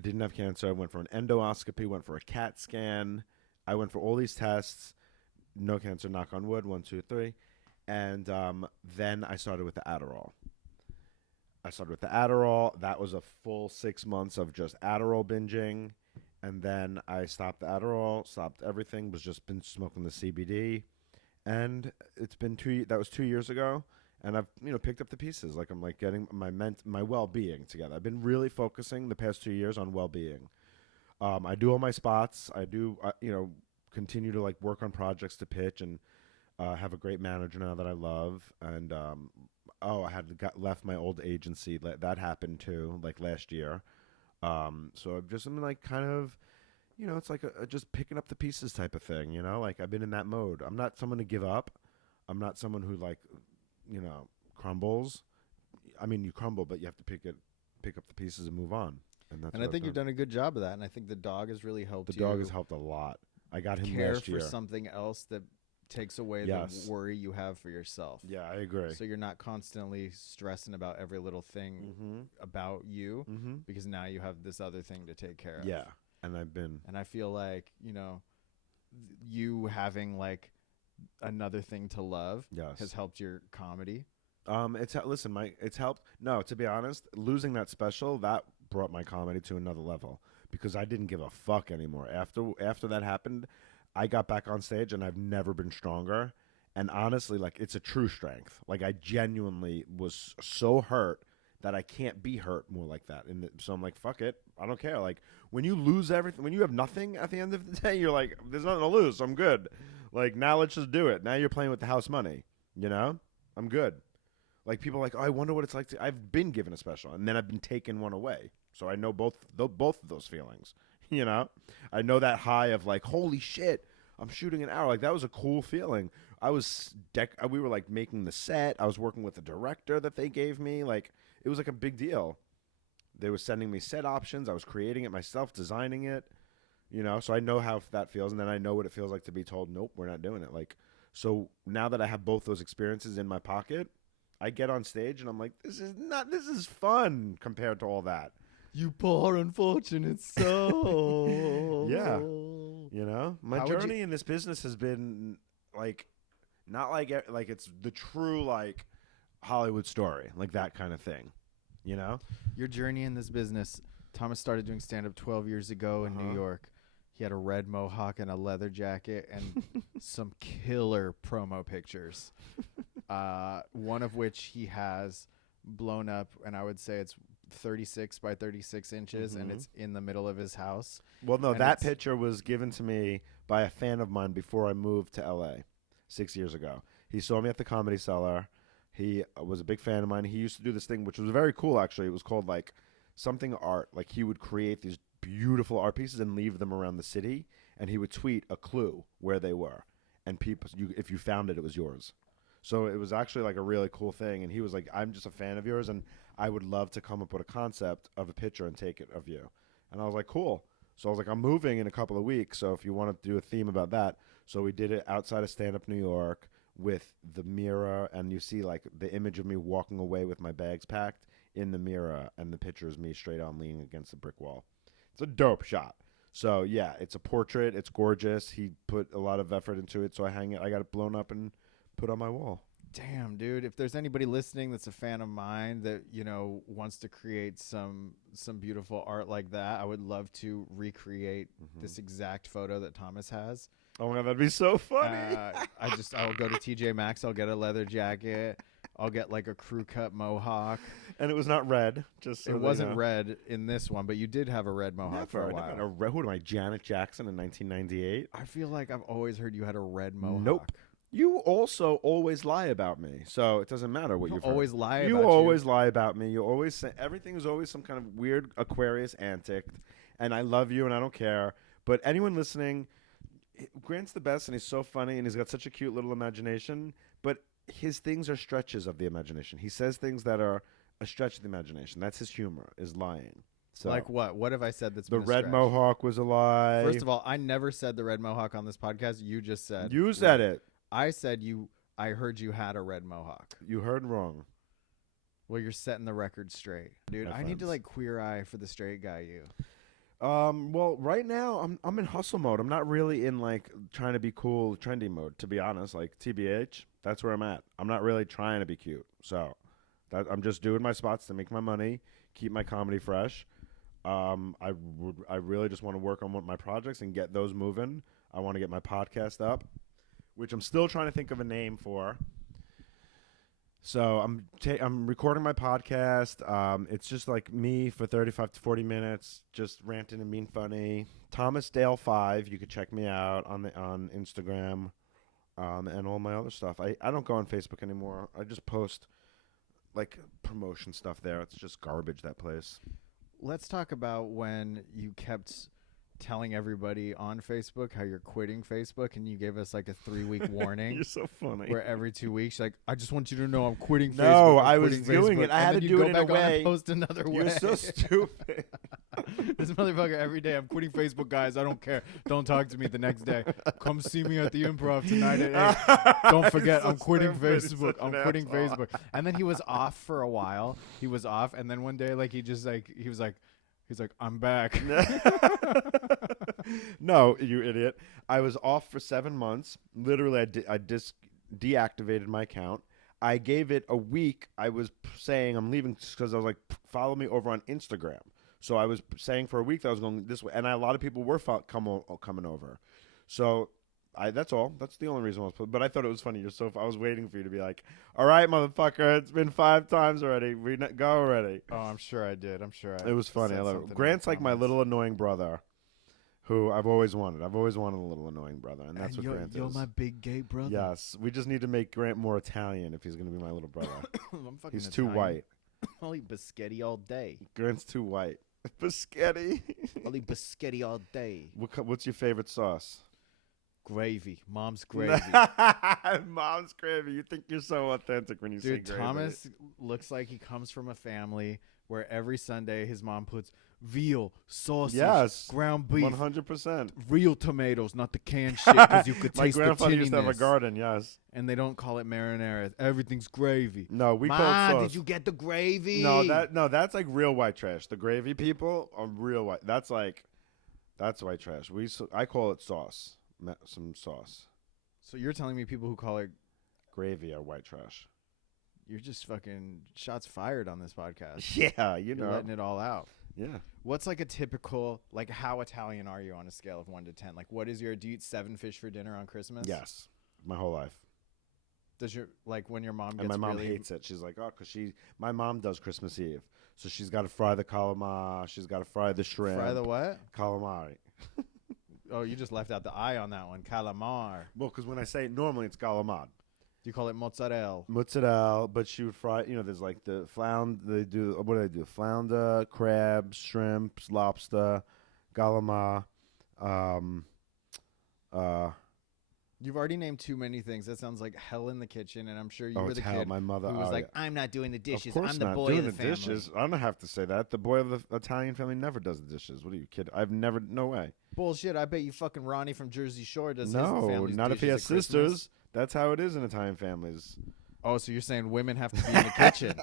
didn't have cancer. I went for an endoscopy, went for a CAT scan. I went for all these tests, no cancer, knock on wood, 1, 2, 3. And then I started with the Adderall. That was a full 6 months of just Adderall binging. And then I stopped the Adderall, stopped everything, been smoking the CBD. And it's been that was 2 years ago. And I've, picked up the pieces. Like I'm like getting my well-being together. I've been really focusing the past 2 years on well-being. I do all my spots. I do, continue to like work on projects to pitch and have a great manager now that I love. And, I had left my old agency. That happened too, like last year. So I've just been like kind of, it's like just picking up the pieces type of thing, like I've been in that mode. I'm not someone to give up. I'm not someone who like, crumbles. I mean, you crumble, but you have to pick up the pieces and move on. And I think you've done a good job of that. And I think the dog has really helped The dog has helped a lot. I got him care last year. for something else that takes away Yes. the worry you have for yourself. Yeah, I agree. So you're not constantly stressing about every little thing about you because now you have this other thing to take care of. Yeah, and I feel like, you having like another thing to love has helped your comedy. It's helped. No, to be honest, losing that special, that brought my comedy to another level because I didn't give a fuck anymore. After that happened, I got back on stage and I've never been stronger. And honestly, like it's a true strength. Like I genuinely was so hurt that I can't be hurt more like that. So I'm like, fuck it. I don't care. Like when you lose everything, when you have nothing at the end of the day, you're like, there's nothing to lose. So I'm good. Like now let's just do it. Now you're playing with the house money, I'm good. Like people are like, oh, I wonder what it's like I've been given a special and then I've been taken one away. So I know both of those feelings. I know that high of like, holy shit, I'm shooting an hour. Like that was a cool feeling. We were like making the set. I was working with the director that they gave me. Like it was like a big deal. They were sending me set options. I was creating it myself, designing it. So I know how that feels, and then I know what it feels like to be told, nope, we're not doing it. Like so now that I have both those experiences in my pocket, I get on stage and I'm like, this is fun compared to all that. You poor unfortunate soul. Yeah. My journey in this business has been like, not like it's the true like Hollywood story, like that kind of thing, Your journey in this business, Thomas started doing stand-up 12 years ago in New York. He had a red mohawk and a leather jacket and some killer promo pictures. One of which he has blown up, and I would say it's 36 by 36 inches, and it's in the middle of his house. Well, no, that picture was given to me by a fan of mine before I moved to L.A. 6 years ago. He saw me at the Comedy Cellar. He was a big fan of mine. He used to do this thing, which was very cool, actually. It was called, like, something art. Like, he would create these beautiful art pieces and leave them around the city. And he would tweet a clue where they were, and people, if you found it, it was yours. So it was actually like a really cool thing. And he was like, "I'm just a fan of yours, and I would love to come up with a concept of a picture and take it of you." And I was like, "Cool." So I was like, "I'm moving in a couple of weeks, so if you want to do a theme about that." So we did it outside of Stand Up New York with the mirror, and you see like the image of me walking away with my bags packed in the mirror, and the picture is me straight on leaning against the brick wall. It's a dope shot. So yeah, it's a portrait. It's gorgeous. He put a lot of effort into it. So I hang it. I got it blown up and put on my wall. Damn, dude. If there's anybody listening that's a fan of mine that, you know, wants to create some beautiful art like that, I would love to recreate this exact photo that Thomas has. Oh my God, that'd be so funny. I'll go to TJ Maxx. I'll get a leather jacket. I'll get like a crew cut mohawk. And it was not red. Just so it wasn't red in this one, but you did have a red mohawk for a while. Who am I, Janet Jackson in 1998? I feel like I've always heard you had a red mohawk. Nope. You also always lie about me, so it doesn't matter what you've heard. Always lie about you. Always lie about me. You always say everything is always some kind of weird Aquarius antic, and I love you and I don't care. But anyone listening, Grant's the best, and he's so funny, and he's got such a cute little imagination. But his things are stretches of the imagination. He says things that are a stretch of the imagination. That's his humor, is lying. So, like what? What have I said that's the been a red stretch? mohawk was a lie. First of all, I never said the red mohawk on this podcast. You just said. You said it. I said you. I heard you had a red mohawk. You heard wrong. Well, you're setting the record straight, dude. I need to like queer eye for the straight guy. You. Well, right now I'm in hustle mode. I'm not really in like trying to be cool, trendy mode. To be honest, like TBH, that's where I'm at. I'm not really trying to be cute. So, I'm just doing my spots to make my money, keep my comedy fresh. I really just want to work on my projects and get those moving. I want to get my podcast up, which I'm still trying to think of a name for. So I'm recording my podcast. It's just like me for 35 to 40 minutes, just ranting and being funny. Thomas Dale 5. You could check me out on Instagram, and all my other stuff. I don't go on Facebook anymore. I just post like promotion stuff there. It's just garbage, that place. Let's talk about when you kept telling everybody on Facebook how you're quitting Facebook, and you gave us like a 3-week warning. You're so funny. Where every 2 weeks, like, I just want you to know I'm quitting Facebook. No, I was doing it. I had to do it in a way. Post another way. You're so stupid. This motherfucker every day. I'm quitting Facebook, guys. I don't care. Don't talk to me the next day. Come see me at the Improv tonight at 8. Don't forget, I'm quitting Facebook. I'm quitting Facebook. And then he was off for a while. He was off, and then one day, like, he's like, I'm back. No, you idiot. I was off for 7 months. Literally, I deactivated my account. I gave it a week. I was saying I'm leaving because I was like, follow me over on Instagram. So I was saying for a week that I was going this way. And a lot of people were coming over. So that's all. That's the only reason I was put. But I thought it was funny. I was waiting for you to be like, all right, motherfucker, it's been 5 times already. Go already. Oh, I'm sure I did. It was funny. I love it. Grant's like my little annoying brother, who I've always wanted. I've always wanted a little annoying brother, and that's what Grant is. You're my big gay brother. Yes. We just need to make Grant more Italian if he's going to be my little brother. I'm fucking He's Italian. too white. I'll eat biscotti all day. Grant's too white. Biscotti. I'll eat biscotti all day. What's your favorite sauce? Gravy. Mom's gravy. Mom's gravy. You think you're so authentic when you say gravy. Thomas looks like he comes from a family where every Sunday his mom puts veal, sausage, ground beef, 100%. real tomatoes, not the canned shit, because you could taste the tinniness. My grandfather used to have a garden, yes. And they don't call it marinara. Everything's gravy. No, we call it sauce. Did you get the gravy? No, that's like real white trash. The gravy people are real white. That's white trash. I call it sauce. Some sauce. So you're telling me people who call it gravy are white trash? You're just fucking shots fired on this podcast. Yeah, you're letting it all out. Yeah. What's like a typical, like, how Italian are you on a scale of 1 to 10? Like, do you eat 7 fish for dinner on Christmas? Yes, my whole life. Does when your mom gets and my mom hates it. She's like, my mom does Christmas Eve, so she's got to fry the calamari. She's got to fry the shrimp. Fry the what? Calamari. Oh, you just left out the I on that one. Calamar. Well, because when I say it, normally it's calamari. You call it mozzarella. Mozzarella, but she would fry. There's like the flounder. What do they do? Flounder, crabs, shrimps, lobster. Galama, um, You've already named too many things. That sounds like hell in the kitchen, and I'm sure you oh, were it's the hell. kid My mother who was oh, like, yeah. I'm not doing the dishes. Of course I'm the not. boy doing of the family. dishes. I don't have to say that. The boy of the Italian family never does the dishes. What are you kidding? I've never. No way. Bullshit. I bet you fucking Ronnie from Jersey Shore does his No, family's not if he has dishes at Christmas. sisters. That's how it is in Italian families. Oh, so you're saying women have to be in the kitchen?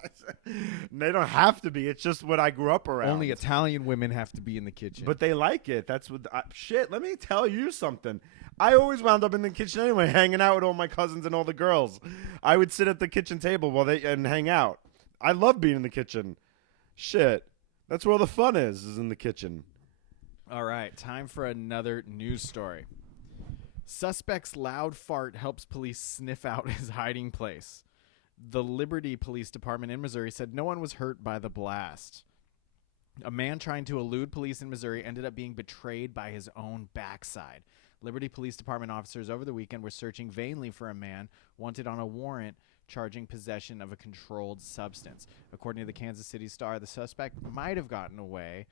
They don't have to be. It's just what I grew up around. Only Italian women have to be in the kitchen. But they like it. That's what. Shit. Let me tell you something. I always wound up in the kitchen anyway, hanging out with all my cousins and all the girls. I would sit at the kitchen table and hang out. I love being in the kitchen. Shit. That's where all the fun is in the kitchen. All right, time for another news story. Suspect's loud fart helps police sniff out his hiding place. The Liberty Police Department in Missouri said no one was hurt by the blast. A man trying to elude police in Missouri ended up being betrayed by his own backside. Liberty Police Department officers over the weekend were searching vainly for a man wanted on a warrant charging possession of a controlled substance. According to the Kansas City Star, the suspect might have gotten away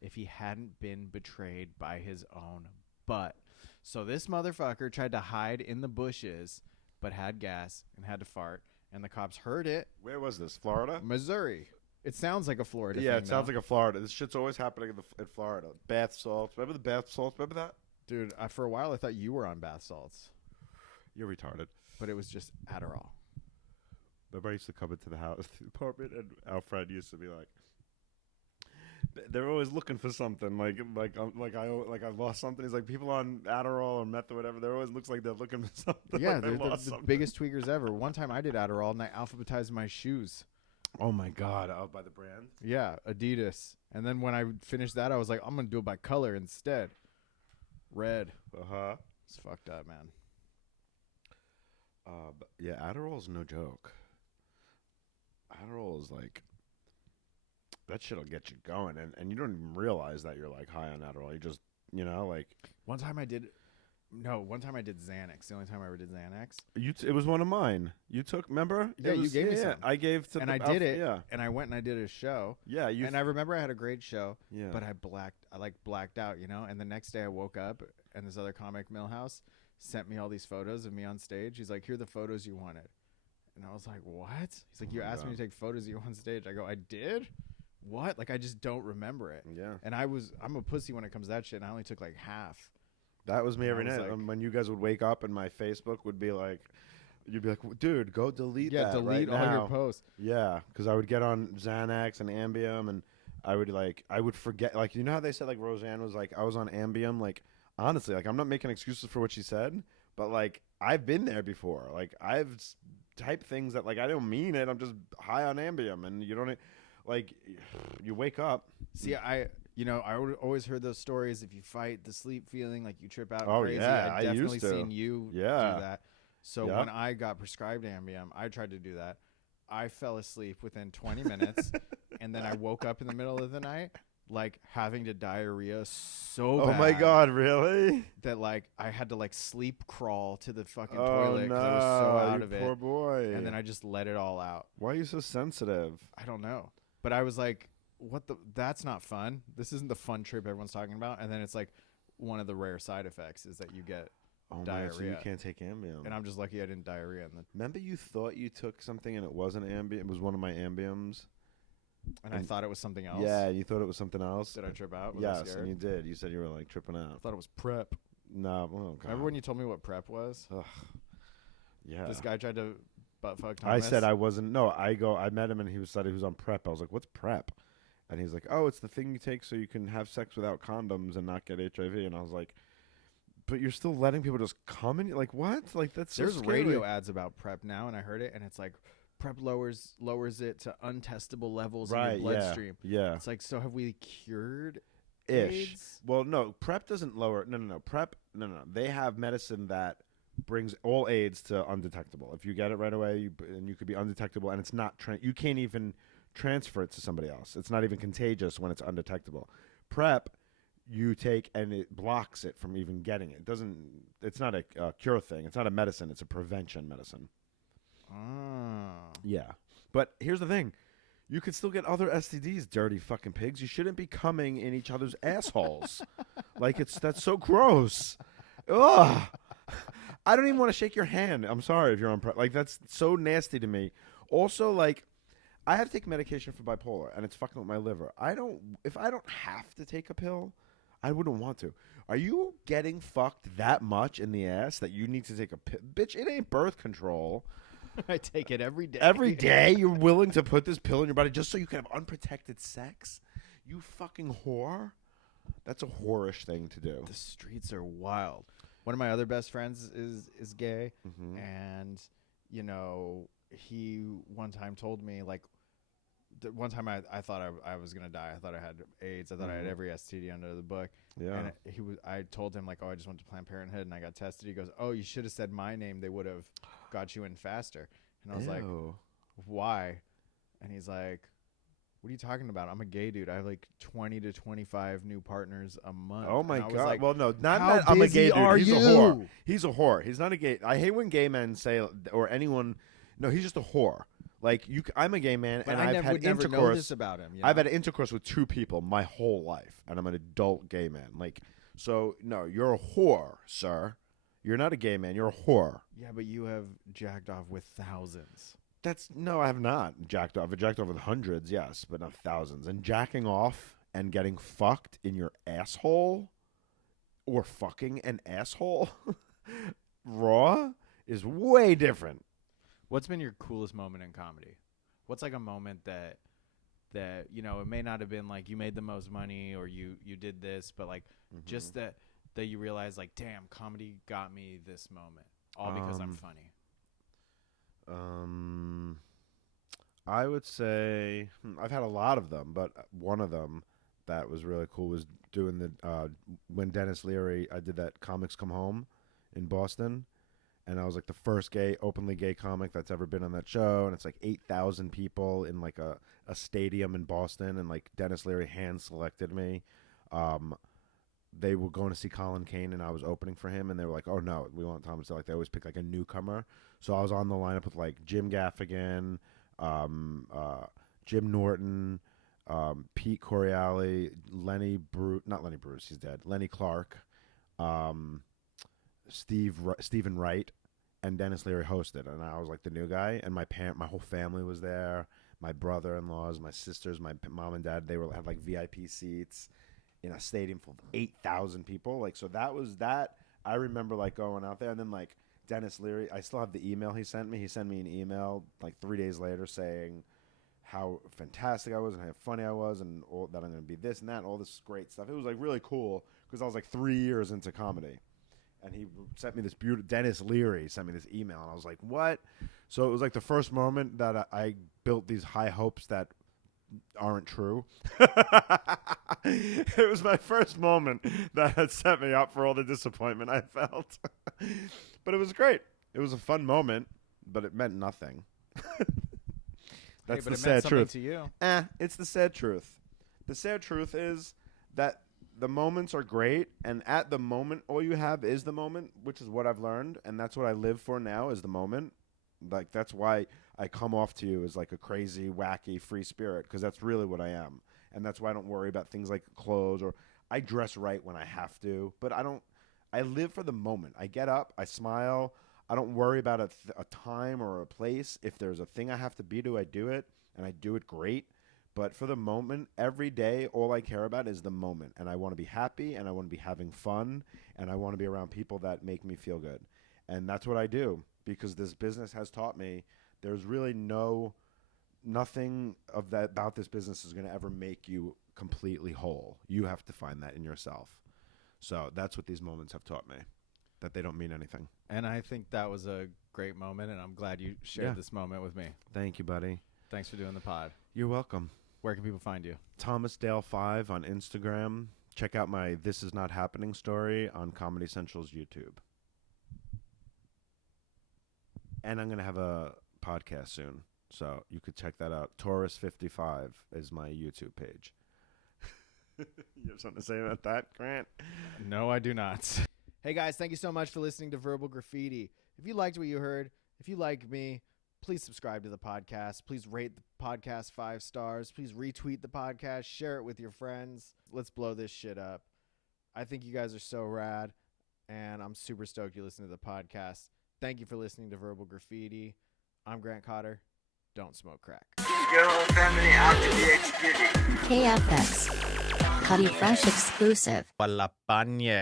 if he hadn't been betrayed by his own butt. So this motherfucker tried to hide in the bushes, but had gas and had to fart, and the cops heard it. Where was this? Florida? Missouri. It sounds like a Florida thing. Yeah, it sounds though. like a Florida. This shit's always happening in Florida. Bath salts. Remember the bath salts? Remember that? Dude, for a while I thought you were on bath salts, You're retarded. but it was just Adderall. Remember I used to come into the house, the apartment, and our friend used to be like, they're always looking for something. I've lost something. He's like, people on Adderall or meth or whatever, they always looks like they're looking for something. Yeah, like they they're lost the something. biggest tweakers ever. One time I did Adderall and I alphabetized my shoes. Oh my God. Out by the brand? Yeah, Adidas. And then when I finished that, I was like, I'm going to do it by color instead. Red. Uh-huh. It's fucked up, man. But yeah, Adderall is no joke. Adderall is like, that shit'll get you going, and you don't even realize that you're like high on Adderall. You just, like One time I did Xanax. The only time I ever did Xanax. it was one of mine. You took, remember? Yeah, you gave me some. I gave to And the I did it. Yeah, And I went and I did a show. yeah. And I remember I had a great show, yeah. but I blacked out, And the next day I woke up and this other comic, Millhouse, sent me all these photos of me on stage. He's like, here are the photos you wanted. And I was like, what? He's like, you asked me to take photos of you on stage. I go, I did? What? Like, I just don't remember it. Yeah. And I'm a pussy when it comes to that shit, and I only took like half. That was me every I was night. like- When you guys would wake up and my Facebook would be like, you'd be like, dude, go delete Yeah, that delete right all now. your posts. Yeah, because I would get on Xanax and Ambien, and I would forget. Like, you know how they said, like, Roseanne was like, I was on Ambien? Like, honestly, like, I'm not making excuses for what she said, but, like, I've been there before. Like, I've typed things that, like, I don't mean it. I'm just high on Ambien, and you don't, like, you wake up. See, I always heard those stories. If you fight the sleep feeling, like you trip out Oh, crazy. yeah, I I've definitely used to. seen you Yeah. do that. So Yeah. when I got prescribed Ambien, I tried to do that. I fell asleep within 20 minutes, and then I woke up in the middle of the night, like having to diarrhea so Oh, bad my God, really? that like I had to like sleep crawl to the fucking Oh, toilet no. because I was so out You of poor it. boy. And then I just let it all out. Why are you so sensitive? I don't know. But I was like, that's not fun. This isn't the fun trip everyone's talking about. And then it's like one of the rare side effects is that you get Oh, man, so you diarrhea. can't take Ambien. And I'm just lucky I didn't diarrhea. Remember you thought you took something and it wasn't Ambien? It was one of my Ambiens? And I thought it was something else. Yeah, you thought it was something else? Did I trip out? Was I Yes, scared? and you did. You said you were, like, tripping I out. thought it was prep. No, oh, God. Remember when you told me what prep was? Ugh. Yeah. This guy tried to butt fuck I Thomas. said I wasn't. No, I met him and he said he was on prep. I was like, what's prep? And he's like, oh, it's the thing you take so you can have sex without condoms and not get HIV. And I was like, but you're still letting people just come in? Like, what? Like, that's so There's scary. radio ads about prep now, and I heard it, and it's like prep lowers it to untestable levels in Right, your bloodstream. Yeah. It's like, so have we cured Ish. AIDS? Well, no, prep doesn't lower. No. Prep, no. They have medicine that brings all AIDS to undetectable. If you get it right away, and you could be undetectable, and it's not. You can't even transfer it to somebody else. It's not even contagious when it's undetectable. Prep, you take and it blocks it from even getting it. It doesn't. It's not a cure thing. It's not a medicine. It's a prevention medicine. Oh. Yeah, but here's the thing. You could still get other STDs, dirty fucking pigs. You shouldn't be coming in each other's assholes. That's so gross. Ugh. I don't even want to shake your hand. I'm sorry if you're on that's so nasty to me. Also, like, I have to take medication for bipolar, and it's fucking with my liver. If I don't have to take a pill, I wouldn't want to. Are you getting fucked that much in the ass that you need to take a pill? Bitch, it ain't birth control. I take it every day. Every day you're willing to put this pill in your body just so you can have unprotected sex? You fucking whore. That's a whorish thing to do. The streets are wild. One of my other best friends is gay, and he one time told me, like, one time I thought I was gonna die. I thought I had AIDS. I thought I had every STD under the book. Yeah. And I told him, like, oh, I just went to Planned Parenthood and I got tested. He goes, oh, you should have said my name. They would have got you in faster. And I was like, why? And he's like, what are you talking about? I'm a gay dude. I have like 20 to 25 new partners a month. Oh my God. Like, well, no, not how that I'm a busy gay are dude. He's you? a whore. He's a whore. He's not a gay. I hate when gay men say, or anyone. No, he's just a whore. Like, I'm a gay man, but and I I've had would never intercourse. know this about him. I've had intercourse with 2 people my whole life, and I'm an adult gay man. Like, so no, you're a whore, sir. You're not a gay man. You're a whore. Yeah, but you have jacked off with thousands. No, I have not jacked off. I've jacked off with hundreds, yes, but not thousands. And jacking off and getting fucked in your asshole, or fucking an asshole, raw, is way different. What's been your coolest moment in comedy? What's like a moment that it may not have been like you made the most money or you did this, but like just that you realize, like, damn, comedy got me this moment all because I'm funny. I would say I've had a lot of them, but one of them that was really cool was doing the when Dennis Leary, I did that Comics Come Home in Boston, and I was like the first openly gay comic that's ever been on that show, and it's like 8,000 people in like a stadium in Boston, and like Dennis Leary hand selected me. They were going to see Colin Kane, and I was opening for him, and they were like, oh no, we want Thomas. Like, they always pick like a newcomer. So I was on the lineup with like Jim Gaffigan, Jim Norton, Pete Correale, not Lenny Bruce, he's dead, Lenny Clark, Stephen Wright, and Dennis Leary hosted, and I was like the new guy, and my whole family was there, my brother-in-laws, my sisters, my mom and dad, they had like VIP seats in a stadium full of 8,000 people. Like, so that was that. I remember like going out there, and then like Dennis Leary, I still have the email he sent me. He sent me an email like 3 days later saying how fantastic I was and how funny I was, and that I'm going to be this and that, and all this great stuff. It was like really cool because I was like 3 years into comedy. And he sent me this beautiful, Dennis Leary sent me this email, and I was like, what? So it was like the first moment that I built these high hopes that aren't true. It was my first moment that had set me up for all the disappointment I felt. But it was great. It was a fun moment, but it meant nothing. That's the sad truth. To you. It's the sad truth. The sad truth is that the moments are great, and at the moment, all you have is the moment, which is what I've learned, and that's what I live for now is the moment. Like, that's why I come off to you as like a crazy, wacky, free spirit, because that's really what I am. And that's why I don't worry about things like clothes, or I dress right when I have to, but I live for the moment. I get up, I smile, I don't worry about a time or a place. If there's a thing I have to be to, I do it, and I do it great. But for the moment, every day, all I care about is the moment. And I want to be happy, and I want to be having fun, and I want to be around people that make me feel good. And that's what I do, because this business has taught me there's really nothing of that about this business is going to ever make you completely whole. You have to find that in yourself. So that's what these moments have taught me, that they don't mean anything. And I think that was a great moment, and I'm glad you shared this moment with me. Thank you, buddy. Thanks for doing the pod. You're welcome. Where can people find you? ThomasDale5 on Instagram. Check out my This Is Not Happening story on Comedy Central's YouTube. And I'm going to have a podcast soon, so you could check that out. Taurus55 is my YouTube page. You have something to say about that, Grant? No, I do not. Hey, guys, thank you so much for listening to Verbal Graffiti. If you liked what you heard, if you like me, please subscribe to the podcast. Please rate the podcast 5 stars. Please retweet the podcast. Share it with your friends. Let's blow this shit up. I think you guys are so rad, and I'm super stoked you listen to the podcast. Thank you for listening to Verbal Graffiti. I'm Grant Cotter. Don't smoke crack. Your whole family out to be executed. KFX. Cutty Fresh exclusive. Palapañe.